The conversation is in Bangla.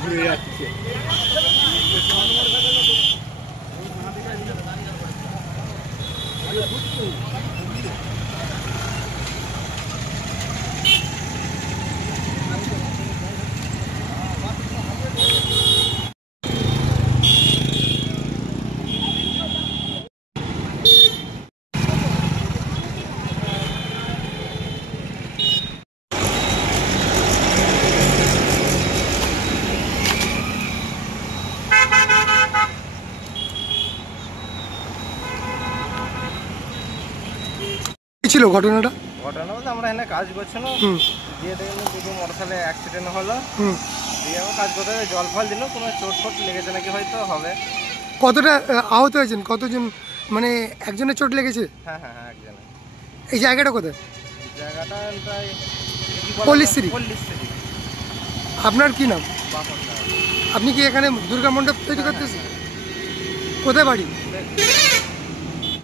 ঘুরে যাচ্ছে। ছিল ঘটনাটা? ঘটনা বলতে আমরা এখানে কাজ করছিলাম, দিয়ে দেখলাম দুটো মোটরসাইকেল অ্যাক্সিডেন্ট হলো। দিয়ে আমরা কাজ করতে জল ফল দিল, কোনো চোট ফোট লেগেছে নাকি হয়তো হবে। কতটা আহত হয়েছেন? কতজন, মানে একজনের চোট লেগেছে? হ্যাঁ হ্যাঁ হ্যাঁ, একজনের। এই জায়গাটা কোথায়? জায়গাটা প্রায় পল্লীশ্রী। পল্লীশ্রী। আপনার কি নাম? বাপন। আপনি কি এখানে দুর্গা মণ্ডপ তৈরি করতেছেন? কোথায় বাড়ি?